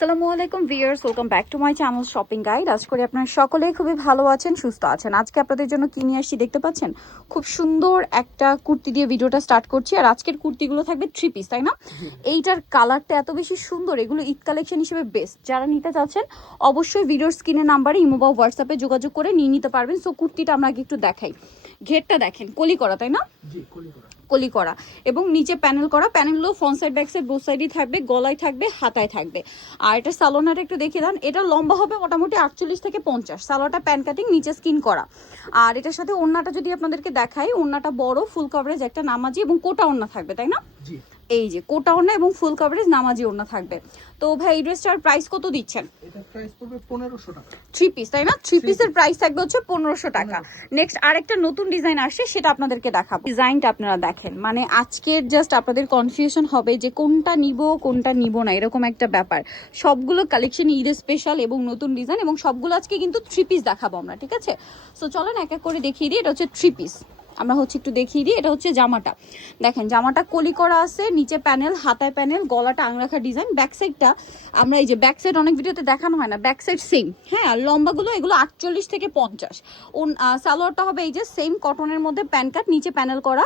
আসসালামু আলাইকুম viewers, welcome back to my channel shopping guide. আজ করে আপনারা সকলেই খুবই ভালো আছেন, সুস্থ আছেন। আজকে আপনাদের জন্য কি নিয়ে আসছি দেখতে পাচ্ছেন, খুব সুন্দর একটা কুর্তি দিয়ে ভিডিওটা স্টার্ট করছি। আর আজকের কুর্তিগুলো থাকবে 3 পিস, তাই না? এইটার কালারটা এত বেশি সুন্দর, এগুলো ঈদ কালেকশন হিসেবে বেস্ট। যারা নিতে চাচ্ছেন অবশ্যই ভিডিওর স্ক্রিনের নাম্বারে ইমো বা হোয়াটসঅ্যাপে যোগাযোগ করে নিয়ে নিতে পারবেন। সো কুর্তিটা আমরা আগে একটু দেখাই। ঘেরটা দেখেন, কলি করা, তাই না? কলি করা এবং নিচে প্যানেল করা। প্যানেলগুলো front side back side both সাইডই থাকবে, গলায় থাকবে, হাতায় থাকবে। আর এটা সালোনাটা একটু দেখিয়ে দেন। এটা লম্বা হবে মোটামুটি 48 থেকে 50। সালোয়ারটা প্যান কাটিং, নিচে স্কিন করা। আর এটার সাথে ওড়নাটা যদি আপনাদেরকে দেখাই, ওড়নাটা বড়, ফুল কভারেজ একটা নামাজি এবং কোটা ওড়না থাকবে, তাই না? এই যে কোটা ওড়না এবং ফুল কভারেজ নামাজি ওড়না থাকবে। তো ভাই এই ড্রেসটার প্রাইস কত দিচ্ছেন? এটা প্রাইস পড়বে 1500 টাকা। 3 পিস, তাই না? 3 পিসের প্রাইস থাকবে হচ্ছে 1500 টাকা। নেক্সট আরেকটা নতুন ডিজাইন আসছে, সেটা আপনাদেরকে দেখাবো। ডিজাইনটা আপনারা দেখেন, মানে আজকের জাস্ট আপনাদের কনফিউশন হবে যে কোনটা নিব কোনটা নিব না, এরকম একটা ব্যাপার। সবগুলো কালেকশন ঈদের স্পেশাল এবং নতুন ডিজাইন, এবং সবগুলো আজকে কিন্তু 3 পিস দেখাবো আমরা, ঠিক আছে? সো চলেন এক এক করে দেখিয়ে দিই। এটা হচ্ছে 3 পিস, আমরা হচ্ছে একটু দেখিয়ে দিই। এটা হচ্ছে জামাটা দেখেন, জামাটা কলি করা আছে, নিচে প্যানেল, হাতায় প্যানেল, গলাটা আংরাখা ডিজাইন। ব্যাক সাইডটা আমরা এই যে ব্যাক সাইড অনেক ভিডিওতে দেখানো হয় না, ব্যাক সাইড সেম। হ্যাঁ, আর লম্বাগুলো এগুলো 48 থেকে 50। সালোয়ারটা হবে এই যে সেম কটনের মধ্যে প্যান কাট, নিচে প্যানেল করা।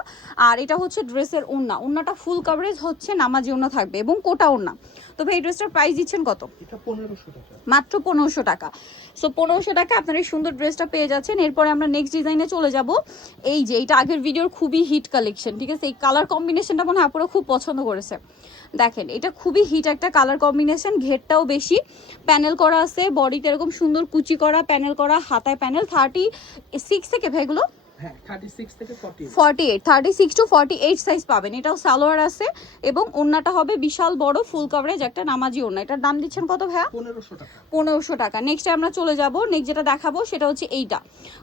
আর এটা হচ্ছে ড্রেসের ওড়না। ওড়নাটা ফুল কভারেজ হচ্ছে নামাজি ওড়না থাকবে এবং কোটা ওড়না। তো ভাই এই ড্রেসটার প্রাইস দিচ্ছেন কত? এটা 1500 টাকা, মাত্র 1500 টাকা। সো 1500 টাকা আপনারা এই সুন্দর ড্রেসটা পেয়ে যাচ্ছেন। এরপরে আমরা নেক্সট ডিজাইনে চলে যাব। এই যে এটা আগের ভিডিওর খুবই হিট কালেকশন, ঠিক আছে? এই কালার কম্বিনেশনটা মনে হয় আপনারা খুব পছন্দ করেছে। দেখেন এটা খুবই হিট একটা কালার কম্বিনেশন। ঘেরটাও বেশি, প্যানেল করা আছে, বডিতে এরকম সুন্দর কুচি করা, প্যানেল করা, হাতায় প্যানেল। 36 থেকে ভাইগুলো, হ্যাঁ 36 থেকে 48। 36 টু 48 সাইজ পাবেন। এটাও সালোয়ার আছে এবং ওড়নাটা হবে বিশাল বড়, ফুল কভারেজ একটা নামাজি ওড়না। এটার দাম দিচ্ছেন কত ভাইয়া? 1500 টাকা। 1500 টাকা। নেক্সট আমরা চলে যাব। নেক্সট যেটা দেখাবো সেটা হচ্ছে এইটা,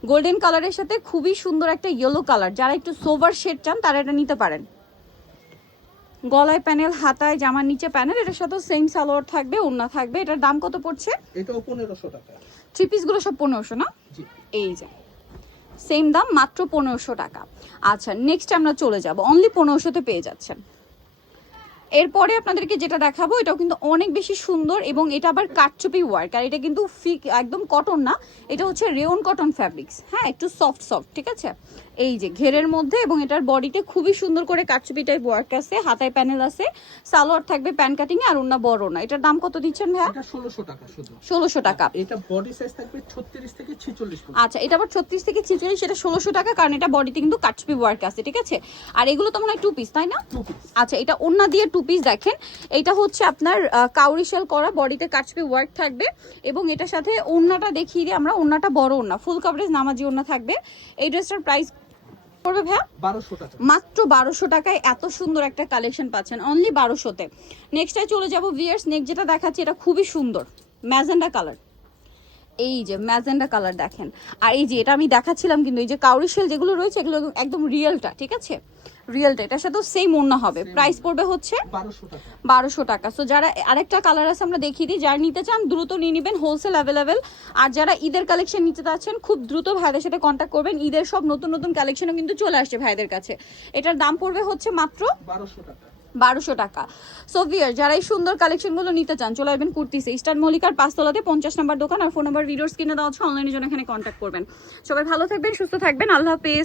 গোল্ডেন কালারের সাথে খুবই সুন্দর একটা ইয়েলো কালার। যারা একটু সোভার শেড চান তারা এটা নিতে পারেন। গলায় প্যানেল, হাতায়, জামার নিচে প্যানেল। এটার সাথে সেম সালোয়ার থাকবে, ওড়না থাকবে। এটার দাম কত পড়ছে? এটাও 1500 টাকা। 3 পিসগুলো সব 1500 না? জি। এই যে সেম দাম, মাত্র 1500 টাকা। আচ্ছা নেক্সট আমরা চলে যাব, অনলি 1500-তে পেয়ে যাচ্ছেন। এরপরে আপনাদেরকে যেটা দেখাবো এটাও কিন্তু অনেক বেশি সুন্দর, এবং এটা আবার কাটচুপি ওয়ার্ক। আর এটা কিন্তু একদম কটন না, এটা হচ্ছে রেয়ন কটন ফ্যাব্রিক্স। হ্যাঁ, একটু সফট সফট, ঠিক আছে? এই যে ঘেরের মধ্যে, এবং এটার বডিতে খুবই সুন্দর করে কাটচুপি টাইপ ওয়ার্ক আছে, হাতায় প্যানেল আছে, সালোয়ার থাকবে প্যান কাটিং এ, আর ওন্না বড় না। এটার দাম কত দিচ্ছেন ভাইয়া? এটা 1600 টাকা শুধু। 1600 টাকা। এটা বডি সাইজ থাকবে 36 থেকে 46 পর্যন্ত। আচ্ছা, এটা আবার 36 থেকে 46, সেটা 1600 টাকা, কারণ এটা বডিতে কিন্তু কাটচুপি ওয়ার্ক আছে, ঠিক আছে? আর এগুলো তো মনে হয় 2 পিস, তাই না? 2 পিস। আচ্ছা, এটা ওন্না দিয়ে 2 পিস। দেখেন এটা হচ্ছে আপনার কাউরি শেল করা, বডিতে কাটচুপি ওয়ার্ক থাকবে, এবং এটার সাথে ওন্নাটা দেখিয়ে দিই আমরা। ওন্নাটা বড় ওন্না, ফুল কভারেজ নামাজি ওন্না থাকবে। এই ড্রেসটার প্রাইস পড়বে ভাইয়া 1200 টাকা। মাত্র 1200 টাকায় এত সুন্দর একটা কালেকশন পাচ্ছেন, অনলি 1200-তে। নেক্সটে চলে যাব ভিউয়ার্স। নেক্সট যেটা দেখাচ্ছি এটা খুবই সুন্দর, ম্যাজেন্ডা কালার। এই যে ম্যাজেন্ডা কালার দেখেন। আর এই যে এটা আমি দেখাচ্ছিলাম, কিন্তু এই যে কাউরি শেল যেগুলো রয়েছে এগুলো একদম রিয়েলটা, ঠিক আছে? রিয়েলটা। এটার সাথেও সেম ওড়না হবে। প্রাইস পড়বে হচ্ছে 1200 টাকা। 1200 টাকা। সো যারা, আরেকটা কালার আছে আমরা দেখিয়ে দিই, যারা নিতে চান দ্রুত নিয়ে নেবেন, হোলসেল অ্যাভেলেবেল। আর যারা ঈদের কালেকশন নিতে চাচ্ছেন খুব দ্রুত ভাইদের সাথে কন্ট্যাক্ট করবেন। ঈদের সব নতুন নতুন কালেকশনও কিন্তু চলে আসছে ভাইদের কাছে। এটার দাম পড়বে হচ্ছে মাত্র 1200 টাকা। 1200 টাকা। সো ভিউয়ার, যারা এই সুন্দর কালেকশনগুলো নিতে চান চলে আসবেন কুর্তিসে, ইস্টার্ন মল্লিকার 5 তলাতে 50 নম্বর দোকান। আর ফোন নাম্বার ভিডিওর স্ক্রিনে দেওয়া আছে, অনলাইনের জন্য এখানে কন্ট্যাক্ট করবেন। সবাই ভালো থাকবেন, সুস্থ থাকবেন, আল্লাহ হাফেজ।